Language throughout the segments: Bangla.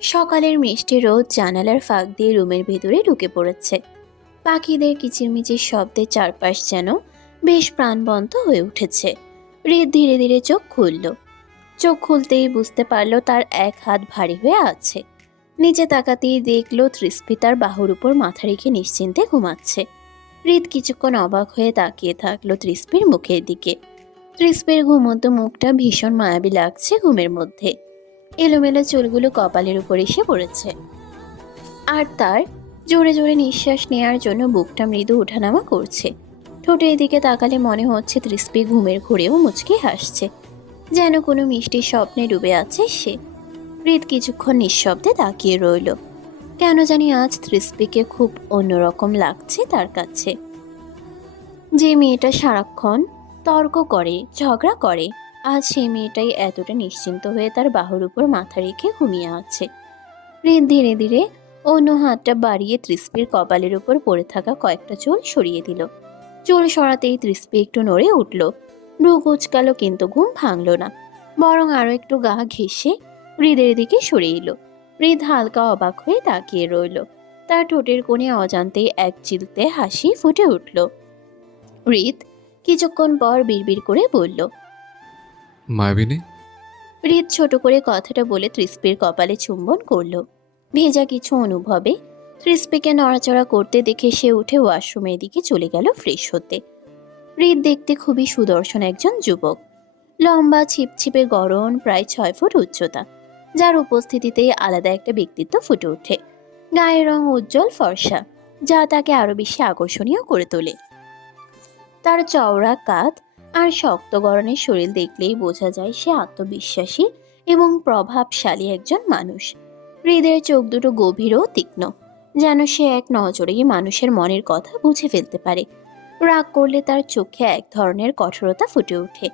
সকালের মিষ্টি রোদ জানালার ফাঁক দিয়ে রুমের ভেতরে ঢুকে পড়েছে। পাখিদের কিচিরমিচির শব্দে চারপাশ যেন বেশ প্রাণবন্ত হয়ে উঠেছে। হৃদ ধীরে ধীরে চোখ খুলল। চোখ খুলতেই বুঝতে পারল তার এক হাত ভারী হয়ে আছে। নিচে তাকাতেই দেখল তৃষ্টি তার বাহুর উপর মাথা রেখে নিশ্চিন্তে ঘুমাচ্ছে। হৃদ কিছুক্ষণ অবাক হয়ে তাকিয়ে থাকলো তৃষ্টির মুখের দিকে। তৃষ্টির ঘুমন্ত মুখটা ভীষণ মায়াবী লাগছে ঘুমের মধ্যে। এলোমেলো চুলগুলো কপালের উপর এসে পড়েছে, আর তার জোরে জোরে নিঃশ্বাস নেওয়ার জন্য বুকটা মৃদু ওঠানামা করছে। ঠোঁটের দিকে তাকালে মনে হচ্ছে তৃষ্টি ঘুমের ঘোরেও মুচকি হাসছে, যেন কোনো মিষ্টি স্বপ্নে ডুবে আছে সে। হৃদ কিছুক্ষণ নিঃশব্দে তাকিয়ে রইল। কেন জানি আজ তৃষ্টিকে খুব অন্যরকম লাগছে তার কাছে। যে মেয়েটা সারাক্ষণ তর্ক করে, ঝগড়া করে, আজ সেই মেয়েটাই এতটা নিশ্চিন্ত হয়ে তার বাহুর উপর মাথা রেখে ঘুমিয়ে আছে। হৃদ ধীরে ধীরে অন্য হাতটা বাড়িয়ে তৃষ্টির কপালের উপর পড়ে থাকা কয়েকটা চুল সরিয়ে দিল। চুল সরাতেই তৃষ্টি একটু নড়ে উঠল। ভ্রু কুঁচকালো, কিন্তু ঘুম ভাঙল না, বরং আরো একটু গা ঘেঁষে হৃদের দিকে সরে এলো। হৃদ হালকা অবাক হয়ে তাকিয়ে রইল। তার ঠোঁটের কোণে অজান্তেই এক চিলতে হাসি ফুটে উঠল। হৃদ কিছুক্ষণ পর বিড়বিড় করে বলল, মায়াবিনী। হৃদ ছোট করে কথাটা বলে তৃষ্টির কপালে চুম্বন করল। ভেজা কিছু অনুভবে তৃষ্টিকে নড়াচড়া করতে দেখে সে উঠে ওয়াশরুমের দিকে চলে গেল ফ্রেশ হতে। হৃদ দেখতে খুবই সুদর্শন একজন যুবক। লম্বা, ছিপছিপে গড়ন, প্রায় 6 ফুট উচ্চতা, যার উপস্থিতিতেই আলাদা একটা ব্যক্তিত্ব ফুটে ওঠে। গায়ের রং উজ্জ্বল ফর্সা, যা তাকে আরো বেশি আকর্ষণীয় করে তোলে। তার চওড়া কাঁধ আর শক্ত গড়নের শরীর দেখলেই বোঝা যায় সে আত্মবিশ্বাসী এবং প্রভাবশালী একজন মানুষ। হৃদের চোখ দুটো গভীর ও তীক্ষ্ণ, যেন সে এক নজরেই মানুষের মনের কথা বুঝে ফেলতে পারে। রাগ করলে তার চোখে এক ধরনের কঠোরতা ফুটে ওঠে,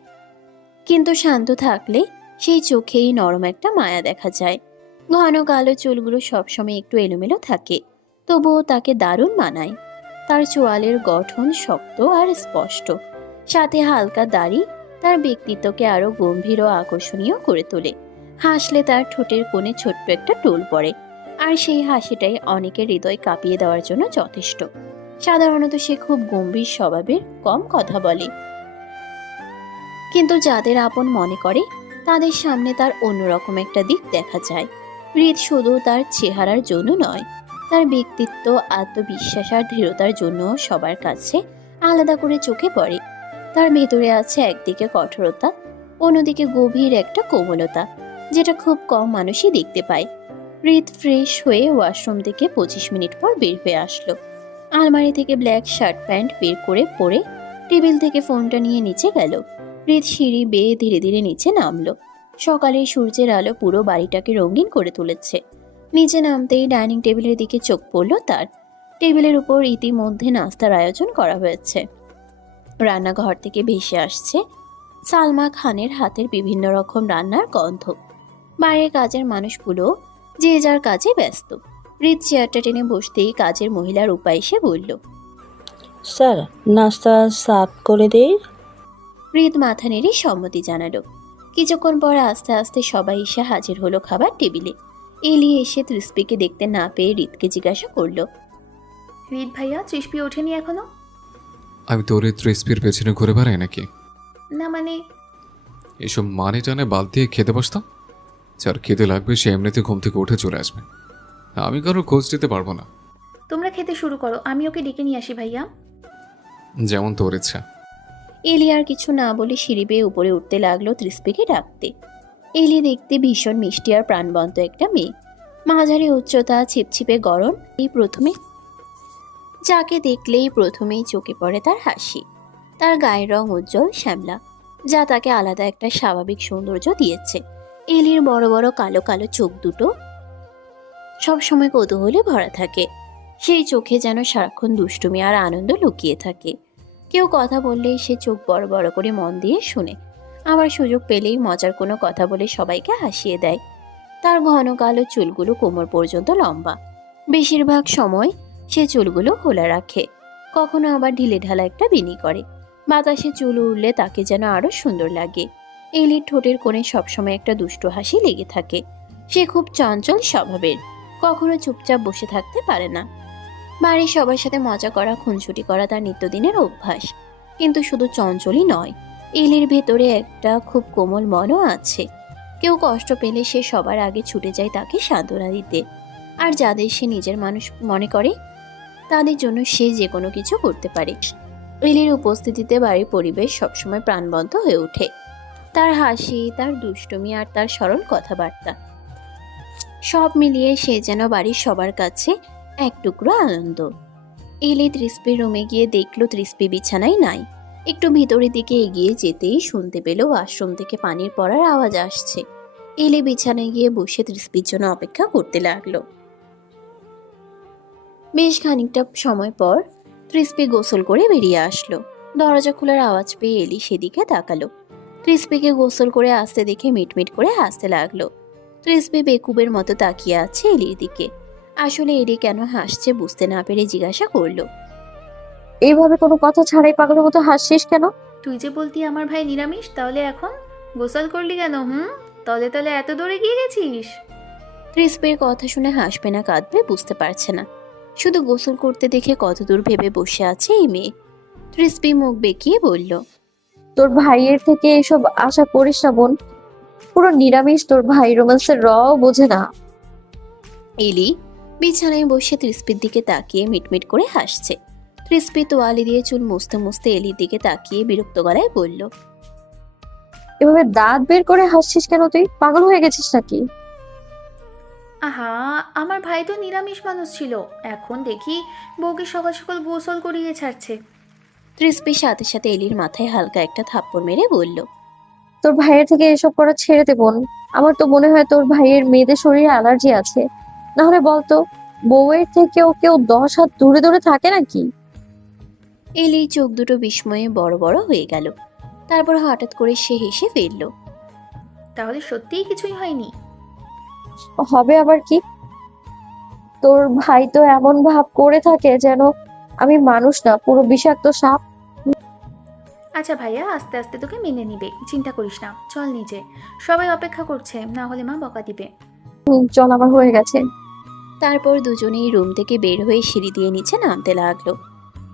কিন্তু শান্ত থাকলে সেই চোখেই নরম একটা মায়া দেখা যায়। ঘন কালো চুলগুলো সবসময় একটু এলোমেলো থাকে, তবুও তাকে দারুণ মানায়। তার চোয়ালের গঠন শক্ত আর স্পষ্ট, সাথে হালকা দাড়ি তার ব্যক্তিত্বকে আরো গম্ভীর ও আকর্ষণীয় করে তোলে। হাসলে তার ঠোঁটের কোণে ছোট্ট একটা টোল পড়ে, আর সেই হাসিটাই অনেকের হৃদয় কাঁপিয়ে দেওয়ার জন্য যথেষ্ট। সাধারণত সে খুব গম্ভীর স্বভাবের, কম কথা বলে, কিন্তু যাদের আপন মনে করে তাদের সামনে তার অন্যরকম একটা দিক দেখা যায়। হৃদ শুধু তার চেহারার জন্য নয়, তার ব্যক্তিত্ব, আত্মবিশ্বাস আর দৃঢ়তার জন্য সবার কাছে আলাদা করে চোখে পড়ে। তার ভেতরে আছে একদিকে কঠোরতা, অন্যদিকে গভীর একটা কোমলতা, যেটা খুব কম মানুষই দেখতে পায়। হৃদ ফ্রেশ হয়ে ওয়াশরুম থেকে 25 মিনিট পর বের হয়ে আসলো। আলমারি থেকে ব্ল্যাক শার্ট প্যান্ট বের করে পরে টেবিল থেকে ফোনটা নিয়ে নিচে গেল। হৃদ সিঁড়ি বেয়ে ধীরে ধীরে নিচে নামলো। সকালের সূর্যের আলো পুরো বাড়িটাকে রঙিন করে তুলেছে। নিচে নামতেই ডাইনিং টেবিলের দিকে চোখ পড়ল তার। টেবিলের উপর ইতিমধ্যে নাস্তার আয়োজন করা হয়েছে। রান্নাঘর থেকে ভেসে আসছে সালমা খানের হাতের বিভিন্ন রকম রান্নার গন্ধ। বাইরের কাজের মানুষগুলো যে যার কাজে ব্যস্ত। হৃদ চেয়ারটা টেনে বসতেই কাজের মহিলার উপায় এসে বলল, স্যার, নাস্তা সার্ভ করে দেই? হৃদ মাথা নেড়ে সম্মতি জানালো। কিছুক্ষণ পর আস্তে আস্তে সবাই এসে হাজির হলো খাবার টেবিলে। এলি এসে তৃষ্টিকে দেখতে না পেয়ে হৃদকে জিজ্ঞাসা করলো, হৃদ ভাইয়া, তৃষ্টি ওঠেনি এখনো? আমি তোর এই রেসিপির পেছনে ঘুরে বেড়াই নাকি? না মানে, এসব মানে টানে বাদ দিয়ে খেতে বসতাম। যার খেতে লাগবে সে এমনিতে ঘুম থেকে উঠে চলে আসবে, আমি কারোর খোঁজ দিতে পারবো না। তোমরা খেতে শুরু করো, আমি ওকে ডেকে নিয়ে আসি ভাইয়া। যেমন তোর ইচ্ছা। এলি আর কিছু না বলে সিঁড়ি বেয়ে উপরে উঠতে লাগলো তৃষ্টিকে ডাকতে। এলি দেখতে ভীষণ মিষ্টি আর প্রাণবন্ত একটা মেয়ে। মাঝারি উচ্চতা, ছিপছিপে গড়ন, যাকে দেখলেই প্রথমেই চোখে পড়ে তার হাসি। তার গায়ের রং উজ্জ্বল শ্যামলা, যা তাকে আলাদা একটা স্বাভাবিক সৌন্দর্য দিয়েছে। এলির বড় বড় কালো কালো চোখ দুটো সবসময় কৌতূহলে ভরা থাকে। সেই চোখে যেন সারাক্ষণ দুষ্টুমি আর আনন্দ লুকিয়ে থাকে। কেউ কথা বললেই সে চোখ বড় বড় করে মন দিয়ে শুনে, আবার সুযোগ পেলেই মজার কোনো কথা বলে সবাইকে হাসিয়ে দেয়। তার ঘন কালো চুলগুলো কোমর পর্যন্ত লম্বা। বেশিরভাগ সময় সে চুলগুলো খোলা রাখে, কখনো আবার ঢিলে ঢালা একটা বেনি করে। বাতাসে চুল উড়লে তাকে যেন আরো সুন্দর লাগে। এলির ঠোঁটের কোণে সবসময় একটা দুষ্টু হাসি লেগে থাকে। সে খুব চঞ্চল স্বভাবের, কখনো চুপচাপ বসে থাকতে পারে না। বাড়ির সবার সাথে মজা করা, খুনসুটি করা তার নিত্যদিনের অভ্যাস। কিন্তু শুধু চঞ্চলই নয়, এলির ভেতরে একটা খুব কোমল মনও আছে। কেউ কষ্ট পেলে সে সবার আগে ছুটে যায় তাকে সান্ত্বনা দিতে, আর যাদের সে নিজের মানুষ মনে করে তাদের জন্য সে যে কোনো কিছু করতে পারে। এলির উপস্থিতিতে বাড়ির পরিবেশ সবসময় প্রাণবন্ত হয়ে ওঠে। তার হাসি, তার দুষ্টুমি আর তার সরল কথাবার্তা, সব মিলিয়ে সে যেন বাড়ির সবার কাছে এক টুকরো আনন্দ। এলি তৃষ্পির রুমে গিয়ে দেখলো তৃষ্পি বিছানায় নাই। একটু ভিতরের দিকে এগিয়ে যেতেই শুনতে পেল ওয়াশরুম থেকে পানির পড়ার আওয়াজ আসছে। এলি বিছানায় গিয়ে বসে তৃষ্পির জন্য অপেক্ষা করতে লাগলো। বেশ খানিকটা সময় পর তৃষ্পি গোসল করে বেরিয়ে আসলো। দরজা খোলার আওয়াজ পেয়ে এলি সেদিকে তাকালো। তৃষ্পিকে গোসল করে আসতে দেখে মিটমিট করে হাসতে লাগলো। তৃষ্পি বেকুবের মতো তাকিয়ে আছে এলির দিকে। আসলে এলি কেন হাসছে বুঝতে না পেরে জিজ্ঞাসা করলো, এইভাবে কোনো কথা ছাড়াই পাগলের মতো হাসছিস কেন? তুই যে বলতি আমার ভাই নিরামিষ, তাহলে এখন গোসল করলি কেন? তলে তলে এত দূরে গিয়ে গেছিস? তৃষ্পির কথা শুনে হাসবে না কাঁদবে বুঝতে পারছে না। শুধু গোসল করতে দেখে কতদূর ভেবে বসে আছে এই মেয়ে। তৃষ্পি মুখ বেঁকিয়ে বলল, তোর ভাইয়ের থেকে এসব আশা করিস না বোন। পুরো নিরামিষ, তোর ভাই রোম্যান্সের বোঝে না। এলি বিছানায় বসে তৃষ্পির দিকে তাকিয়ে মিটমিট করে হাসছে। তৃষ্পি তোয়ালি দিয়ে চুল মুছতে মুছতে এলির দিকে তাকিয়ে বিরক্ত গলায় বলল, এভাবে দাঁত বের করে হাসছিস কেন? তুই পাগল হয়ে গেছিস নাকি? আহা, আমার ভাই তো নিরামিষ মানুষ ছিল, এখন দেখি বউকে সকাল সকাল গোসল করিয়ে ছাড়ছে। তৃষ্পির সাথে সাথে এলির মাথায় হালকা একটা থাপ্পড় মেরে বলল, তোর ভাইয়ের থেকে এসব করা ছেড়ে দে বোন। আমার তো মনে হয় তোর ভাইয়ের মেয়েদের শরীরে অ্যালার্জি আছে। না হলে বলতো, বউয়ের থেকেও কেউ 10 হাত দূরে দূরে থাকে নাকি? এলি চোখ দুটো বিস্ময়ে বড় বড় হয়ে গেল। তারপর হঠাৎ করে সে হেসে ফেলল। তাহলে সত্যিই কিছুই হয়নি? হবে আবার কি? তোর ভাই তো এমন ভাব করে থাকে যেন আমি মানুষ না, পুরো বিষাক্ত সাপ। আচ্ছা ভাইয়া, আস্তে আস্তে তোকে মেনে নিবে, চিন্তা করিস না। চল নিচে, সবাই অপেক্ষা করছে, না হলে মা বকা দিবে। চল, আমার হয়ে গেছে। তারপর দুজনেই রুম থেকে বের হয়ে সিঁড়ি দিয়ে নিচে নামতে লাগলো।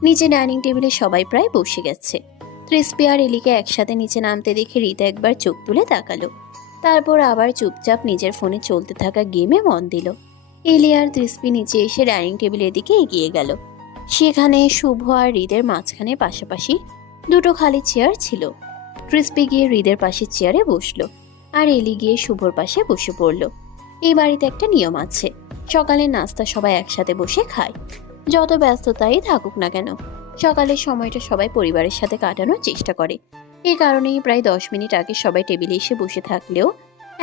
নিচে ডাইনিং টেবিলে সবাই প্রায় বসে গেছে। তৃষ্পি আর এলিকে একসাথে নিচে নামতে দেখে রীতা একবার চোখ তুলে তাকালো। তারপর আবার চুপচাপ নিজের ফোনে চলতে থাকা গেমে মন দিল। এলি আর তৃষ্পি নিচে এসে ডাইনিং টেবিলের দিকে এগিয়ে গেল। সেখানে শুভ আর হৃদের মাঝখানে পাশাপাশি দুটো খালি চেয়ার ছিল। তৃষ্পি গিয়ে হৃদের পাশে চেয়ারে বসলো, আর এলি গিয়ে শুভর পাশে বসে পড়ল। এই বাড়িতে একটা নিয়ম আছে, সকালের নাস্তা সবাই একসাথে বসে খায়। যত ব্যস্ততাই থাকুক না কেন, সকালের সময়টা সবাই পরিবারের সাথে কাটানোর চেষ্টা করে। এই কারণেই প্রায় 10 মিনিট আগে সবাই টেবিলে এসে বসে থাকলেও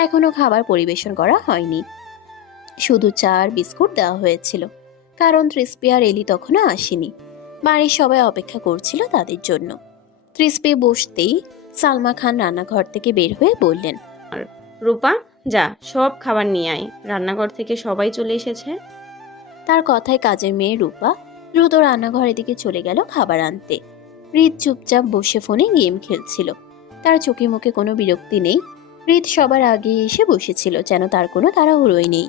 এখনো খাবার পরিবেশন করা হয়নি। শুধু চা আর বিস্কুট দেওয়া হয়েছিল, কারণ তৃষ্পি আর এলি তখনও আসেনি। বাড়ির সবাই অপেক্ষা করছিল তাদের জন্য। তৃষ্পি বসতেই সালমা খান রান্নাঘর থেকে বের হয়ে বললেন, রূপা, যা সব খাবার নিয়ে আয়, রান্নাঘর থেকে সবাই চলে এসেছে। তার কথায় কাজের মেয়ে রূপা দ্রুত রান্নাঘরের দিকে চলে গেল খাবার আনতে। হৃদ চুপচাপ বসে ফোনে গেম খেলছিল। তার চোখে মুখে কোনো বিরক্তি নেই। হৃদ সবার আগে এসে বসেছিল, যেন তার কোনো তাড়াহুড়োই নেই।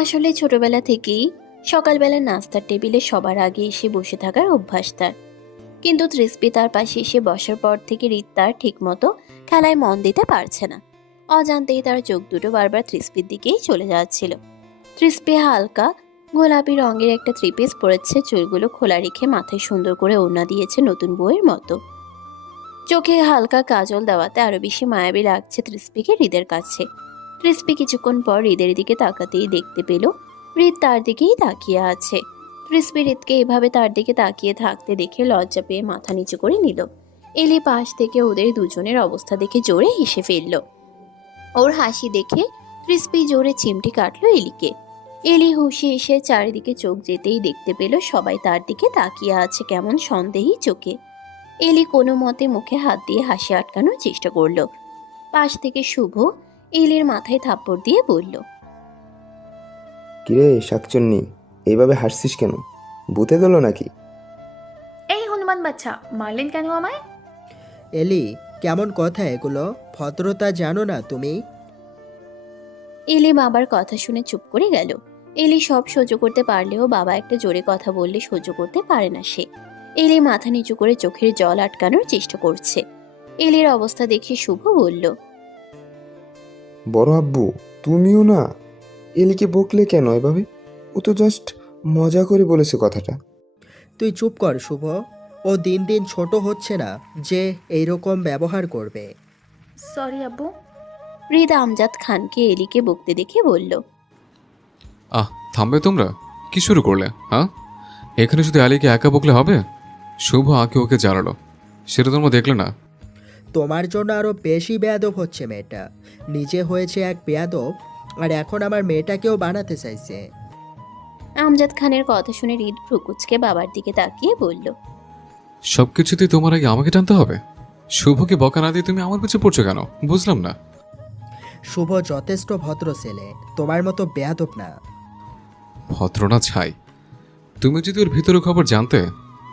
আসলে ছোটবেলা থেকেই সকালবেলা নাস্তার টেবিলে সবার আগে এসে বসে থাকার অভ্যাস তার। কিন্তু তৃষ্পি তার পাশে এসে বসার পর থেকে হৃদ তার ঠিকমতো খেলায় মন দিতে পারছে না। অজান্তেই তার চোখ দুটো বারবার তৃষ্পির দিকেই চলে যাচ্ছিল। তৃষ্পি হালকা গোলাপি রঙের একটা থ্রি-পিস পরেছে, চুলগুলো খোলা রেখে মাথায় সুন্দর করে ওড়না দিয়েছে নতুন বউয়ের মতো। চোখে হালকা কাজল দেওয়াতে আরো বেশি মায়াবী লাগছে তৃষ্পিকে হৃদের কাছে। তৃষ্পি কিছুক্ষণ পর হৃদের দিকে তাকাতেই দেখতে পেল হৃদ তার দিকেই তাকিয়ে আছে। তৃষ্পি হৃদকে এভাবে তার দিকে তাকিয়ে থাকতে দেখে লজ্জা পেয়ে মাথা নিচু করে নিল। এলি পাশ থেকে ওদের দুজনের অবস্থা দেখে জোরে হেসে ফেলল। ওর হাসি দেখে তৃষ্পি জোরে চিমটি কাটলো এলিকে। এলি হুঁশে এসে চারিদিকে চোখ যেতেই দেখতে পেল সবাই তার দিকে তাকিয়ে আছে কেমন সন্দেহী চোখে। এলি কোনো মতে মুখে হাত দিয়ে হাসি আটকানোর চেষ্টা করলো। পাশ থেকে শুভ এলির মাথায় থাপ্পড় দিয়ে বলল, কিরে শাকচুন্নি, এইভাবে হাসছিস কেন? ভূতে গেল নাকি? এই হনুমান বাচ্চা, মারলেন কেন আমায়? এলি, কেমন কথা এগুলো? ভদ্রতা জানো না তুমি? এলি বাবার কথা শুনে চুপ করে গেল। এলি সব সহ্য করতে পারলেও বাবা একটা জোরে কথা বললে সহ্য করতে পারে না সে। এলি মাথা নিচু করে চোখের জল আটকানোর চেষ্টা করছে। এলির অবস্থা দেখে শুভ বলল, বড় আব্বু, তুমিও না এলিকে বকলে কেন এভাবে? ও তো জাস্ট মজা করে বলেছে কথাটা। তুই চুপ কর শুভ। ও দিন দিন ছোট হচ্ছে না যে এইরকম ব্যবহার করবে। সরি আব্বু। হৃদ আমজাদ খানকে এলিকে বকতে দেখে বলল, থামবে তোমরা? কি শুরু করলে? হ্যাঁ, এখানে শুধু আলীকে একা বকলে হবে? শুভ আঁকে ওকে জ্বালালো, সেটা তোমরা দেখলে না? তোমার জন্য আরও বেশি বেয়াদব হচ্ছে মেয়েটা। নিজে হয়েছে এক বেয়াদব, আর এখন আমার মেয়েটাকেও বানাতে চাইছে। আমজাদ খানের কথা শুনে হৃদ ভ্রুকুচকে বাবার দিকে তাকিয়ে বলল, সবকিছুতেই তোমার আগে আমাকে টানতে হবে? শুভকে বকা না দিয়ে তুমি আমার পিছু পড়ছো কেন? বুঝলাম না। শুভ যথেষ্ট ভদ্র ছেলে, তোমার মতো বেয়াদব না। ভদ্র না ছাই। তুমি যদি ওর ভিতরে খবর জানতে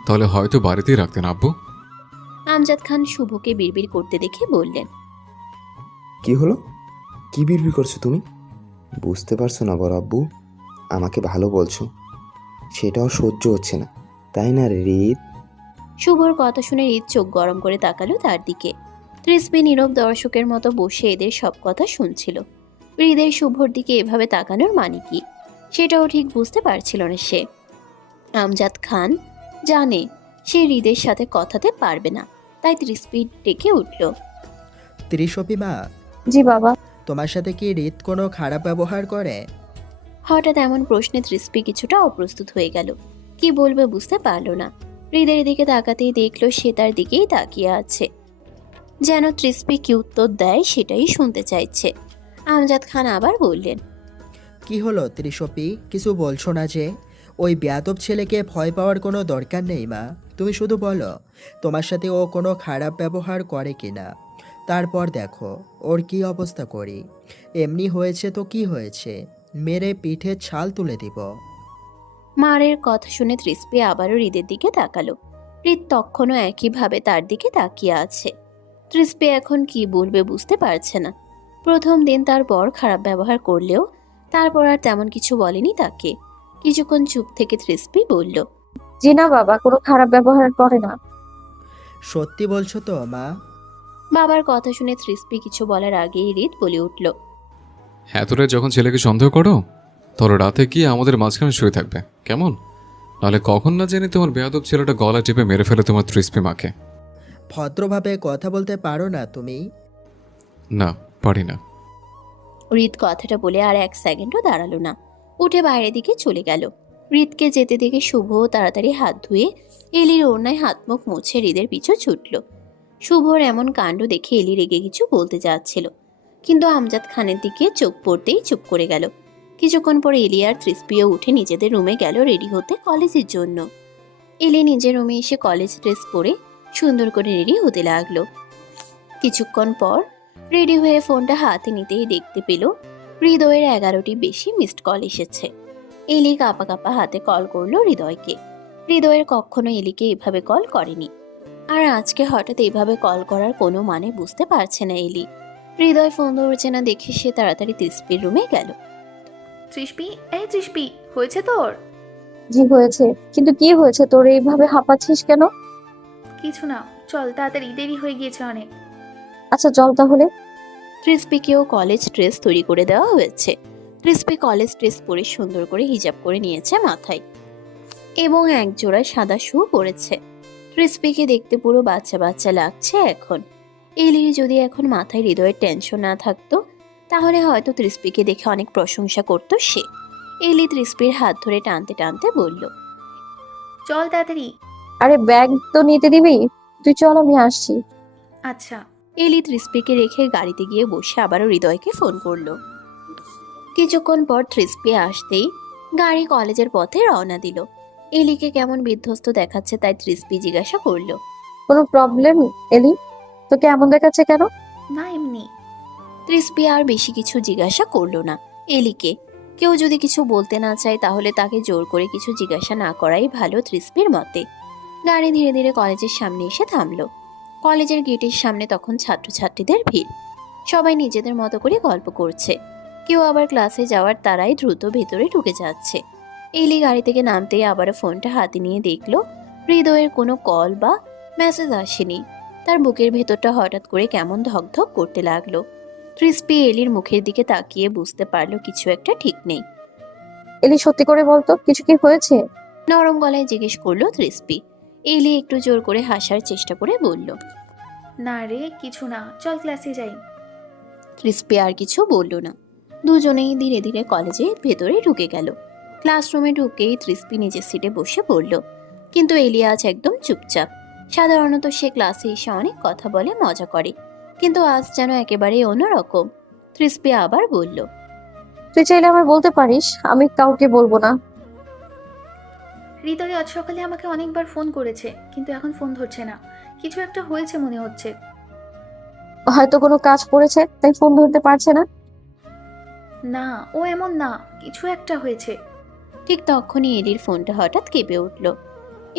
তাহলে হয়তো বাড়িতেই রাখতেন আব্বু। আমজাদ খান শুভকে বিড়বিড় করতে দেখে বললেন, কি হলো? কি বিড়বিড় করছো তুমি? বুঝতে পারছো না বড় আব্বু? আমাকে ভালো বলছো, সেটাও সহ্য হচ্ছে না, তাই না রিত? শুভর কথা শুনে হৃদ চোখ গরম করে তাকালো তার দিকে। তৃষ্মি নীরব দর্শকের মতো বসে এদের সব কথা শুনছিল। হৃদের শুভর দিকে এভাবে তাকানোর মানে কি, সেটাও ঠিক বুঝতে পারছিল না সে। আমজাদ খান জানে সে হৃদের সাথে কথাতে পারবে না, তাই তৃষ্মি ডেকে উঠল, ত্রিশপি মা, জি বাবা। তোমার সাথে কি রিত কোনো খারাপ ব্যবহার করে? হঠাৎ এমন প্রশ্নে তৃষ্মি কিছুটা অপ্রস্তুত হয়ে গেল। কি বলবে বুঝতে পারল না। হৃদের দিকে তাকাতেই দেখলো সে তার দিকেই তাকিয়ে আছে, যেন তৃষ্মি কি উত্তর দেয় সেটাই শুনতে চাইছে। আমজাদ খান আবার বললেন, কি হলো ত্রিশপি, কিছু বলছো না যে? ওই বেয়াদব ছেলেকে ভয় পাওয়ার কোনো দরকার নেই মা। তুমি শুধু বলো তোমার সাথে ও কোনো খারাপ ব্যবহার করে কিনা, তারপর দেখো ওর কি অবস্থা করি। এমনি হয়েছে তো কি হয়েছে, মেরে পিঠে ছাল তুলে দিব। মারের কথা শুনে তৃষ্মি আবারও হৃদের দিকে তাকালো। হৃদ তখনও একইভাবে তার দিকে তাকিয়ে আছে। তৃষ্মি এখন কি বলবে বুঝতে পারছে না। প্রথম দিন তার বর খারাপ ব্যবহার করলেও তারপর আর তেমন কিছু বলেনি তাকে। কিছুক্ষণ চুপ থেকে তৃষ্মি বলল, জি না বাবা, কোনো খারাপ ব্যবহার করে না। সত্যি বলছো তো মা? বাবার কথা শুনে তৃষ্মি কিছু বলার আগেই হৃদ বলে উঠল, এতটাই যখন ছেলেকে সন্দেহ করো, তোর রাতে কি আমাদের মাঝখানে শুয়ে থাকবে কেমন? নাহলে কখন না জানি তোমার বেয়াদব ছেলেটা গলা টিপে মেরে ফেলে তোমার তৃষ্মি মাকে। ভদ্রভাবে কথা বলতে পারো না তুমি? না, পারি না। হৃদ কথাটা বলে আর এক সেকেন্ডও দাঁড়ালো না, উঠে বাইরের দিকে চলে গেল। হৃদকে যেতে দেখে শুভ তাড়াতাড়ি হাত ধুয়ে এলির ওড়নায় হাত মুখ মুছে হৃদের পিছু ছুটল। শুভর এমন কাণ্ড দেখে এলি রেগে কিছু বলতে যাচ্ছিল, কিন্তু আমজাদ খানের দিকে চোখ পড়তেই চুপ করে গেল। কিছুক্ষণ পরে এলি আর তৃষ্পিও উঠে নিজেদের রুমে গেল রেডি হতে কলেজের জন্য। এলি নিজের রুমে এসে কলেজ ড্রেস পরে সুন্দর করে রেডি হতে লাগলো। কিছুক্ষণ পর রেডি হয়ে ফোনটা হাতে নিতেই দেখতে পেল হৃদয়ের 11টি বেশি মিসড কল এসেছে। এলি কাঁপা কাঁপা হাতে কল করলো হৃদয়কে। হৃদয়ের কখনো এলিকে এভাবে কল করেনি, আর আজকে হঠাৎ এভাবে কল করার কোনো মানে বুঝতে পারছে না এলি। হৃদয় ফোন ধরছে না দেখে সে তাড়াতাড়ি তৃষ্পির রুমে গেল। তৃষ্পি, এই তৃষ্পি, হয়েছে তোর? জি হয়েছে, কিন্তু কি হয়েছে তোর? এইভাবে হাঁপাচ্ছিস কেন? কিছু না, চল তাড়াতাড়ি, দেরি হয়ে গিয়েছে অনেক। আচ্ছা চল তাহলে। তৃষ্পিকেও কলেজ ড্রেস তৈরি করে দেওয়া হয়েছে। তৃষ্পি কলেজ ড্রেস পরে সুন্দর করে হিজাব করে নিয়েছে মাথায় এবং একজোড়া সাদা শু পরেছে। তৃষ্পিকে দেখতে পুরো বাচ্চা বাচ্চা লাগছে এখন। এলির যদি এখন মাথায় হৃদয়ের টেনশন না থাকতো তাহলে হয়তো তৃষ্পিকে দেখে অনেক প্রশংসা করতো সে। এলি তৃষ্পির হাত ধরে টানতে টানতে বলল, চল তাড়াতাড়ি। আরে ব্যাগ তো নিতে দিবি? তুই চল, আমি আসছি। আচ্ছা। এলি তৃষ্পিকে রেখে গাড়িতে গিয়ে বসে আবারও হৃদয়কে ফোন করলো। কিছুক্ষণ পর তৃষ্পি আসতেই গাড়ি কলেজের পথে রওনা দিল। এলিকে কেমন বিধ্বস্ত দেখাচ্ছে তাই তৃষ্পি জিজ্ঞাসা করলো, কোনো প্রবলেম এলি? তোকে এমন দেখাচ্ছে কেন? না এমনি। তৃষ্পি আর বেশি কিছু জিজ্ঞাসা করলো না এলিকে। কেউ যদি কিছু বলতে না চায় তাহলে তাকে জোর করে কিছু জিজ্ঞাসা না করাই ভালো তৃষ্পির মতে। গাড়ি ধীরে ধীরে কলেজের সামনে এসে থামলো। কলেজের গেটের সামনে তখন ছাত্রছাত্রীদের ভিড়। সবাই নিজেদের মতো করে গল্প করছে, কেউ আবার ক্লাসে যাওয়ার তারাই দ্রুত ভেতরে ঢুকে যাচ্ছে। এলি গাড়ি থেকে নামতেই আবারও ফোনটা হাতে নিয়ে দেখলো হৃদয়ের কোনো কল বা মেসেজ আসেনি। তার বুকের ভেতরটা হঠাৎ করে কেমন ধকধক করতে লাগলো। ক্রিস্পি এলির মুখের দিকে তাকিয়ে বুঝতে পারলো কিছু একটা ঠিক নেই। এলি সত্যি করে বলতো, কিছু কি হয়েছে? নরম গলায় জিজ্ঞেস করলো ক্রিস্পি। এলি একটু জোর করে হাসার চেষ্টা করে বলল। না রে, কিছু না, চল ক্লাসে যাই। ক্রিস্পি আর কিছু বলল না। দুজনেই ধীরে ধীরে কলেজের ভেতরে ঢুকে গেল। ক্লাসরুমে ঢুকেই ক্রিস্পি নিজের সিটে বসে পড়ল। কিন্তু এলি আজ একদম চুপচাপ। সাধারণত সে ক্লাসে এসে অনেক কথা বলে, মজা করে, কিন্তু আজ যেন একেবারেই অন্যরকম। ক্রিস্পি আবার বলল। তুই চাইলে আমায় বলতে পারিস, আমি কাউকে বলবো না। হৃদয় আজ সকালে আমাকে অনেকবার ফোন করেছে, কিন্তু এখন ফোন ধরছে না। কিছু একটা হয়েছে মনে হচ্ছে। হয়তো কোনো কাজ পড়েছে তাই ফোন ধরতে পারছে না। না, ও এমন না, কিছু একটা হয়েছে। ঠিক তখনই এলির ফোনটা হঠাৎ কেঁপে উঠল।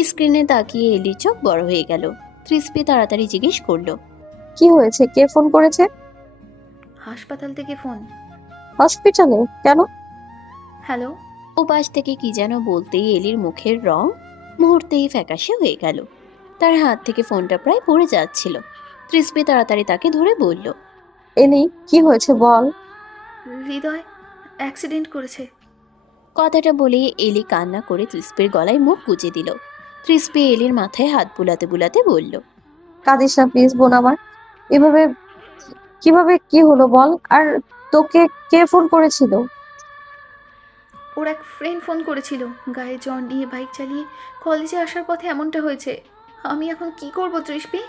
স্ক্রিনে তাকিয়ে এলির চোখ বড় হয়ে গেল। ক্রিস্পি তাড়াতাড়ি জিজ্ঞেস করলো। কি হয়েছে? কে ফোন করেছে? হাসপাতাল থেকে ফোন। হসপিটালে? কেন? হ্যালো। ওপাশ থেকে কি যেন বলতেই এলির মুখের রং মুহূর্তেই ফ্যাকাশে হয়ে গেল। তার হাত থেকে ফোনটা প্রায় পড়ে যাচ্ছিল। ক্রিস্পি তাড়াতাড়ি তাকে ধরে বলল। এলি, কি হয়েছে বল। হৃদয় অ্যাক্সিডেন্ট করেছে। কথাটা বলেই এলি কান্না করে ক্রিস্পির গলায় মুখ গুজে দিল। ক্রিস্পি এলির মাথায় হাত বুলাতে বুলাতে বলল। কাঁদিস না প্লিজ বোন আমার। এভাবে কিভাবে কি হলো বল? আর তোকে কে ফোন করেছিল? ওর এক ফ্রেন্ড ফোন করেছিল। গায়ে জ্বর নিয়ে বাইক চালিয়ে কলেজে আসার পথে এমনটা হয়েছে। আমি এখন কি করব তৃষ্পি?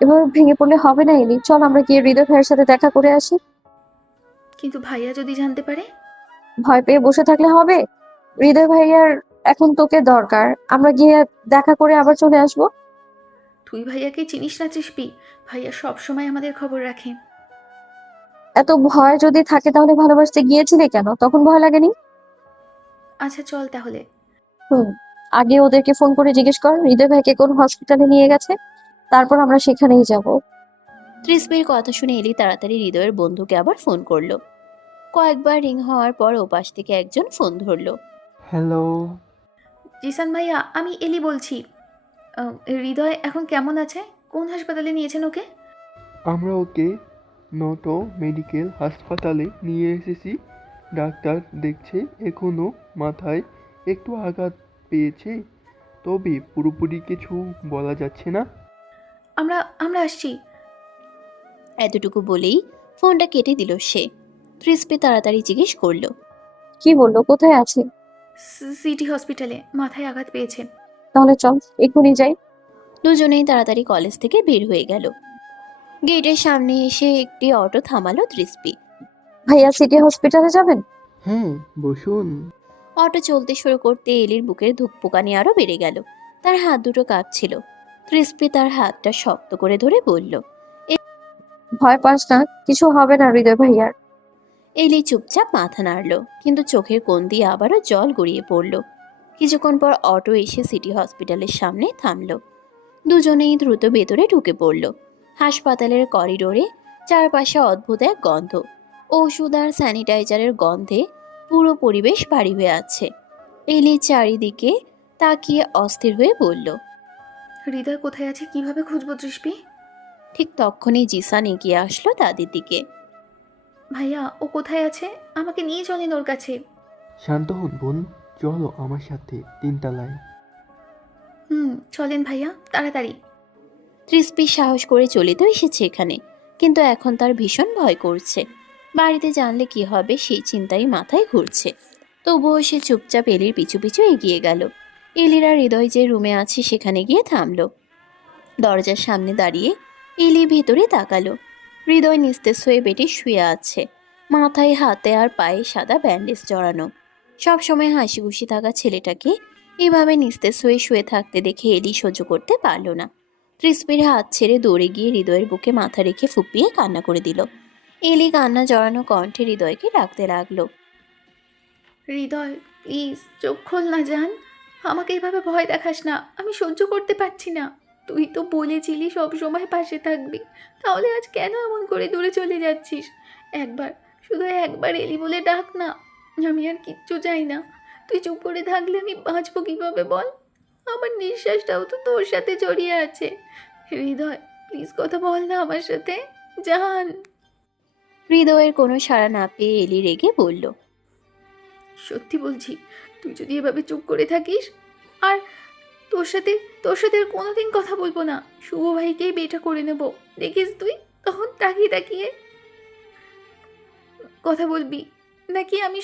এভাবে ভেঙে পড়লে হবে না এলি, চল আমরা গিয়ে হৃদয় ভাইয়ের সাথে দেখা করে আসি। কিন্তু ভাইয়া যদি জানতে পারে? ভয় পেয়ে বসে থাকলে হবে? হৃদয় ভাইয়ার এখন তোকে দরকার, আমরা গিয়ে দেখা করে আবার চলে আসবো। তুই ভাইয়াকে চিনিস না তৃষ্পি? ভাইয়া সব সময় আমাদের খবর রাখে। এত ভয় যদি থাকে তাহলে ভালোবাসতে গিয়েছিলে কেন? তখন ভয় লাগেনি? আচ্ছা চল তাহলে। হুম, আগে ওদেরকে ফোন করে জিজ্ঞেস কর হৃদয় ভাইকে কোন হসপিটালে নিয়ে গেছে, তারপর আমরা সেখানেই যাব। ক্রিস্পির কথা শুনে এলি তাড়াতাড়ি হৃদয়ের বন্ধুকে আবার ফোন করলো। কয়েকবার রিং হওয়ার পর ওপাশ থেকে একজন ফোন ধরলো। হ্যালো। জিসান ভাইয়া, আমি এলি বলছি। হৃদয় এখন কেমন আছে? কোন হাসপাতালে নিয়েছেন ওকে? আমরা ওকে নটো মেডিকেল হাসপাতালে নিয়ে এসেছি। ডাক্তার দেখছে এখনও মাথায় একটু আঘাত পেয়েছে, তবে পুরোপুরি কিছু বলা যাচ্ছে না। আমরা আমরা আসছি। এতটুকু বলেই ফোনটা কেটে দিল সে। ক্রিস্পি তাড়াতাড়ি জিজ্ঞেস করলো। কি বললো? কোথায় আছে? সিটি হসপিটালে মাথায় আঘাত পেয়েছে। তাহলে চল এখনই যাই। দুজনেই তাড়াতাড়ি কলেজ থেকে বের হয়ে গেল। গেটের সামনে এসে একটি অটো থামালো ক্রিস্পি। ভাইয়া সিটি হসপিটালে যাবেন? হ্যাঁ, বসুন। অটো চলতে শুরু করতে এলির বুকের ধুকপুকানি আরো বেড়ে গেল। তার হাত দুটো কাঁপছিল। ক্রিস্পি তার হাতটা শক্ত করে ধরে বলল। ভয় পাস না, কিছু হবে না হৃদয় ভাইয়ার। এলি চুপচাপ মাথা নাড়ল, কিন্তু চোখের কোণ দিয়ে আবারও জল গড়িয়ে পড়ল। কিছুক্ষণ পর অটো এসে সিটি হসপিটালের সামনে থামল। দুজনেই দ্রুত ভেতরে ঢুকে পড়ল। হাসপাতালের করিডোরে চারপাশে অদ্ভুত এক গন্ধ। ওষুধ আর স্যানিটাইজারের গন্ধে পুরো পরিবেশ ভারী হয়ে আছে। এলি চারিদিকে তাকিয়ে অস্থির হয়ে বলল। হৃদয় কোথায় আছে, কিভাবে খুঁজবো তৃষ্পি? ঠিক তখনই জিসান এগিয়ে আসলো তাদের দিকে। ভাইয়া, ও কোথায় আছে? আমাকে নিয়ে চলেন ওর কাছে। শান্ত হন বোন, চলো আমার সাথে তিনতলায়। চলেন ভাইয়া, তাড়াতাড়ি। ক্রিস্পি সাহস করে চলে তো এসেছে এখানে, কিন্তু এখন তার ভীষণ ভয় করছে। বাড়িতে জানলে কি হবে সেই চিন্তাই মাথায় ঘুরছে। তবুও সে চুপচাপ এলির পিছু পিছু এগিয়ে গেল। এলির আর হৃদয় যে রুমে আছে সেখানে গিয়ে থামল। দরজার সামনে দাঁড়িয়ে এলি ভেতরে তাকালো। হৃদয় নিস্তেজ হয়ে বেডে শুয়ে আছে। মাথায়, হাতে আর পায়ে সাদা ব্যান্ডেজ জড়ানো। সবসময় হাসি খুশি থাকা ছেলেটাকে এভাবে নিস্তেজ হয়ে শুয়ে থাকতে দেখে এলি সহ্য করতে পারল না। ক্রিস্পির হাত ছেড়ে দৌড়ে গিয়ে হৃদয়ের বুকে মাথা রেখে ফুপিয়ে কান্না করে দিল। এলি কান্না জড়ানো কণ্ঠে হৃদয়কে ডাকতে লাগলো। হৃদয় প্লিজ, চোখ খোল না জান। আমাকে এইভাবে ভয় দেখাস না, আমি সহ্য করতে পারছি না। তুই তো বলেছিলি সব সময় পাশে থাকবি, তাহলে আজ কেন এমন করে দূরে চলে যাচ্ছিস? একবার শুধু একবার এলি বলে ডাক না। আমি আর কিচ্ছু চাই না। তুই চুপ করে থাকলে আমি বাঁচবো কীভাবে বল? আমার নিঃশ্বাসটাও তো তোর সাথে জড়িয়ে আছে। হৃদয়, প্লিজ কথা বল না আমার সাথে। জান। হৃদয়ের কোনো সাড়া না পেয়ে এলি রেগে বলল, সত্যি বলছি, তুই যদি এভাবে চুপ করে থাকিস, আর তোর সাথে আর কোনোদিন কথা বলবো না। শুভ ভাইকেই বিয়েটা করে নেব। দেখিস তুই তখন তাকিয়ে তাকিয়ে কথা বলবি নাকি আমি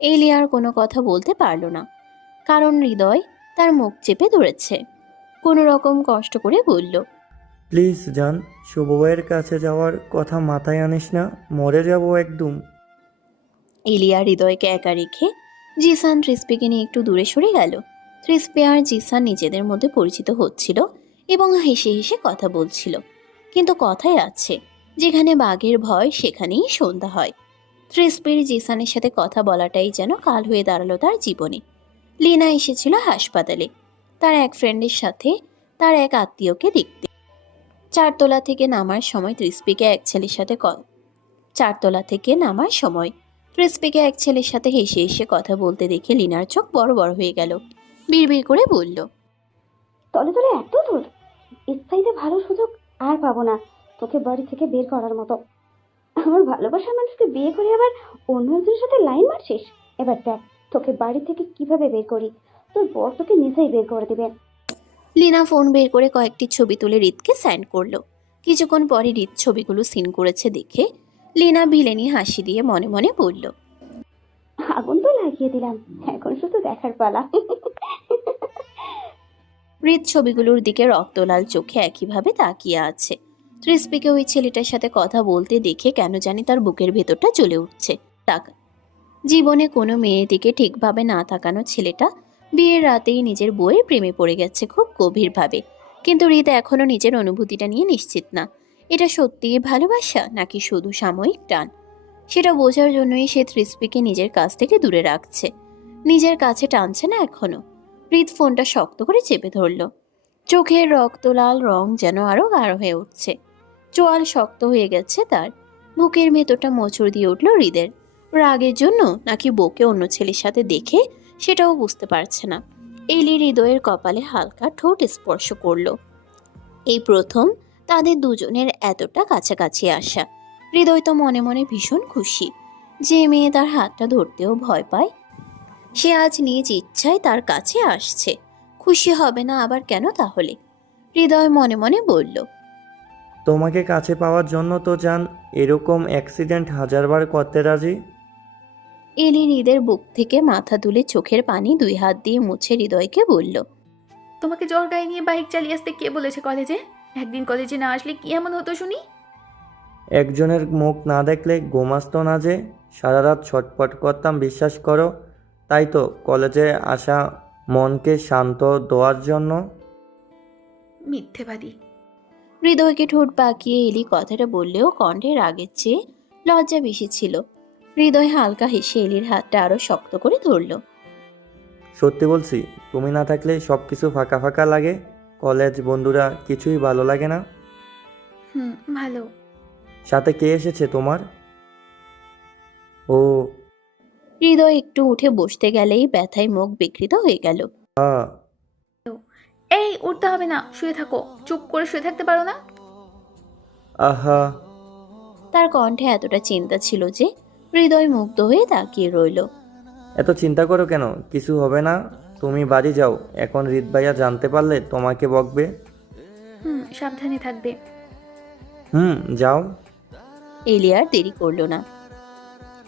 এলি আর কোনো কথা বলতে পারল না, কারণ হৃদয় তার মুখ চেপে ধরেছে। কোনো রকম কষ্ট করে বলল, প্লিজ জান, শুভ ভাইয়ের কাছে যাওয়ার কথা মাথায় আনিস না, মরে যাব একদম। এলি আর হৃদয়কে একা রেখে জিসান ত্রিস্পিকে নিয়ে একটু দূরে সরে গেল। ত্রিস্পি আর জিসান নিজেদের মধ্যে পরিচিত হচ্ছিল এবং হেসে হেসে কথা বলছিল। কিন্তু কথাই আছে, যেখানে বাঘের ভয় সেখানেই সন্ধ্যা হয়। ত্রিস্পির জিসানের সাথে কথা বলাটাই যেন কাল হয়ে দাঁড়ালো তার জীবনে। লিনা এসেছিল হাসপাতালে তার এক ফ্রেন্ডের সাথে তার এক আত্মীয়কে দেখতে। চারতলা থেকে নামার সময় ত্রিস্পিকে এক ছেলের সাথে হেসে হেসে কথা বলতে দেখে লিনার চোখ বড় বড় হয়ে গেল। বিড়বিড় করে বলল, তলে তলে এত দূর, এর চাইতে ভালো সুযোগ আর পাবো না তোকে বাড়ি থেকে বের করার মতো। আমার ভালোবাসার মানুষকে বিয়ে করে আবার অন্য একজনের সাথে লাইন মারছিস। এবার দেখ তোকে বাড়ি থেকে কিভাবে বের করি। তোর বর তোকে নিজেই বের করে দেবে। লিনা ফোন বের করে কয়েকটি ছবি তুলে রিতকে সেন্ড করলো। কিছুক্ষণ পরে রিত ছবিগুলো সিন করেছে দেখে লিনা ভিলেনি হাসি দিয়ে মনে মনে বলল, আগুন তো লাগিয়ে দিলাম, এখন শুধু দেখার পালা। রিত ছবিগুলোর দিকে রক্তলাল চোখে একইভাবে তাকিয়ে আছে। ত্রিস্পিকে ওই ছেলেটার সাথে কথা বলতে দেখে কেন জানি তার বুকের ভেতরটা জ্বলে উঠছে। জীবনে কোনো মেয়ের দিকে ঠিকভাবে না তাকানো ছেলেটা বিয়ের রাতেই নিজের বউয়ের প্রেমে পড়ে গেছে খুব গভীরভাবে। কিন্তু রিতা এখনো নিজের অনুভূতিটা নিয়ে নিশ্চিত না, এটা সত্যিই ভালোবাসা নাকি শুধু সাময়িক টান। সেটা বোঝার জন্যই সে ত্রিস্পিকে নিজের কাছ থেকে দূরে রাখছে, নিজের কাছে টানছে না এখনো। রিত ফোনটা শক্ত করে চেপে ধরল। চোখের রক্তলাল রং যেন আরো গাঢ় হয়ে উঠছে। চোয়াল শক্ত হয়ে গেছে তার। বুকের ভেতরটা মোচড় দিয়ে উঠল হৃদের। রাগের জন্য নাকি বউকে অন্য ছেলের সাথে দেখে সেটাও বুঝতে পারছে না। এলি হৃদয়ের কপালে হালকা ঠোঁট স্পর্শ করলো। এই প্রথম তাদের দুজনের এতটা কাছাকাছি আসা। হৃদয় তো মনে মনে ভীষণ খুশি। যে মেয়ে তার হাতটা ধরতেও ভয় পায়, সে আজ নিজ ইচ্ছায় তার কাছে আসছে। খুশি হবে না আবার কেন তাহলে? হৃদয় মনে মনে বলল, তোমাকে কাছে পাওয়ার জন্য তো জান এরকম অ্যাক্সিডেন্ট হাজারবার করতে রাজি। এলি হৃদের বুক থেকে মাথা তুলে চোখের পানি 2 হাত দিয়ে মুছে হৃদয়কে বলল, তোমাকে জ্বর গায়ে নিয়ে বাইক চালিয়ে আসতে কে বলেছে কলেজে? একদিন কলেজে না আসলে কি এমন হতো শুনি? একজনের মুখ না দেখলে ঘুমাসতো না যে, সারা রাত ছটপট করতাম বিশ্বাস করো। তাই তো কলেজে আসা মনকে শান্ত দেওয়ার জন্য। মিথ্যেবাদী। হৃদয়কে ঠোঁট পাকিয়ে এলি কথাটা বললেও কণ্ঠে রাগের চেয়ে লজ্জা বেশি ছিল। হৃদয় হালকা হেসে এলির হাতটা আরো শক্ত করে ধরল। সত্যি বলছি, তুমি না থাকলে সব কিছু ফাঁকা ফাঁকা লাগে। কলেজ বন্ধুরা কিছুই ভালো লাগে না। ভালো। সাথে কে এসেছে তোমার? ও হৃদয় একটু উঠে বসতে গেলেই ব্যথায় মুখ বিকৃত হয়ে গেল। এই উঠতে হবে না, শুয়ে থাকো। চুপ করে শুয়ে থাকতে পারো না? আহা, তার কণ্ঠে এতটা চিন্তা ছিল যে হৃদয় মুগ্ধ হয়ে তাকিয়ে রইল। এত চিন্তা করো কেন? কিছু হবে না, তুমি বাড়ি যাও। এখন রিত ভাইয়া জানতে পারলে তোমাকে বকবে। সাবধানে থাকবে। যাও। এলি আর দেরি করলো না।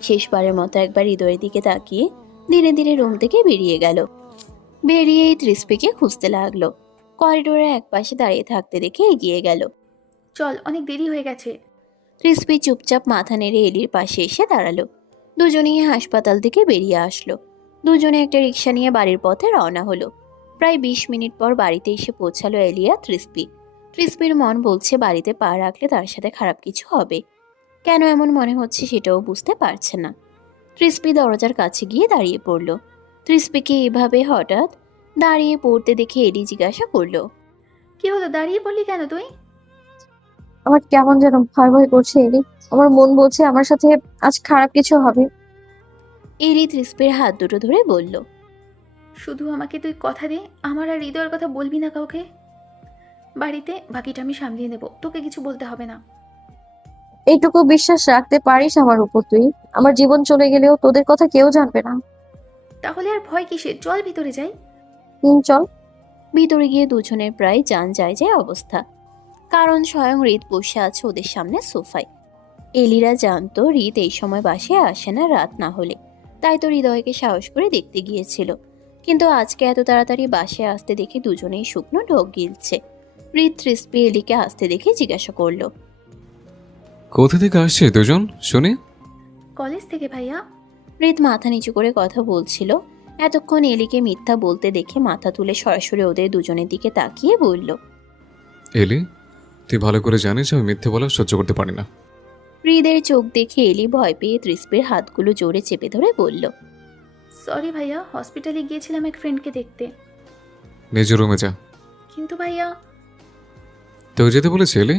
শেষবারের মতো একবার হৃদয়ের দিকে তাকিয়ে ধীরে ধীরে রুম থেকে বেরিয়ে গেল। বেরিয়েই ত্রিস্পিকে খুঁজতে লাগলো। করিডোরে একপাশে দাঁড়িয়ে থাকতে দেখে এগিয়ে গেল। চল, অনেক দেরি হয়ে গেছে। ত্রিস্পি চুপচাপ মাথা নেড়ে এলির পাশে এসে দাঁড়ালো। দুজনেই হাসপাতাল থেকে বেরিয়ে আসলো। দুজনে একটা রিক্সা নিয়ে বাড়ির পথে রওনা হলো। প্রায় 20 মিনিট পর বাড়িতে এসে পৌঁছালো এলি আর ত্রিস্পি। ত্রিস্পির মন বলছে বাড়িতে পা রাখলে তার সাথে খারাপ কিছু হবে। কেন এমন মনে হচ্ছে সেটাও বুঝতে পারছে না। ত্রিস্পি দরজার কাছে গিয়ে দাঁড়িয়ে পড়ল। ত্রিস্পিকে এভাবে হঠাৎ দাঁড়িয়ে পড়তে দেখে এলি জিজ্ঞাসা করলো, কি হলো, দাঁড়িয়ে পড়লি কেন তুই? আমার কেমন যেন ভয় ভয় করছে এলি। আমার মন বলছে আমার সাথে আজ খারাপ কিছু হবে। এলি তৃষ্পের হাত দুটো ধরে বলল, শুধু আমাকে তুই কথা দে, আমার আর হৃদয়ের কথা বলবি না কাউকে। বাড়িতে বাকিটা আমি সামলিয়ে নেব, তোকে কিছু বলতে হবে না। এইটুকু বিশ্বাস রাখতে পারিস আমার উপর তুই? আমার জীবন চলে গেলেও তোদের কথা কেউ জানবে না। তাহলে আর ভয় কিসের, চল ভিতরে যাই। চল। ভিতরে গিয়ে দুজনের প্রায় জান যায় যায় অবস্থা, কারণ স্বয়ং হৃদ বসে আছে ওদের সামনে সোফায়। এলিরা জানতো হৃদ এই সময় বাসায় আসে না রাত না হলে, তাই তো হৃদয়কে সাহস করে দেখতে গিয়েছিল। কিন্তু আজকে এত তাড়াতাড়ি বাসায় আসতে দেখে দুজনেই শুকনো ঢোক গিলছে। হৃদ তৃষ্পি এলিকে আসতে দেখে জিজ্ঞাসা করলো, কোথা থেকে আসছে দুজন শুনি? কলেজ থেকে ভাইয়া। হৃদ মাথা নিচু করে কথা বলছিল। এতক্ষণ এলিকে মিথ্যা বলতে দেখে মাথা তুলে সরাসরি ওদের দুজনের দিকে তাকিয়ে বলল, এলি, তুই ভালো করে জানিস আমি মিথ্যে বলা সহ্য করতে পারি না। হৃদের চোখ দেখে এলি ভয় পেয়ে তৃষ্পের হাতগুলো জোরে চেপে ধরে বলল, সরি ভাইয়া, হসপিটালে গিয়েছিলাম এক ফ্রেন্ডকে দেখতে। নিজের রুমে যা। কিন্তু ভাইয়া। তো যেতে বলেছে এলি?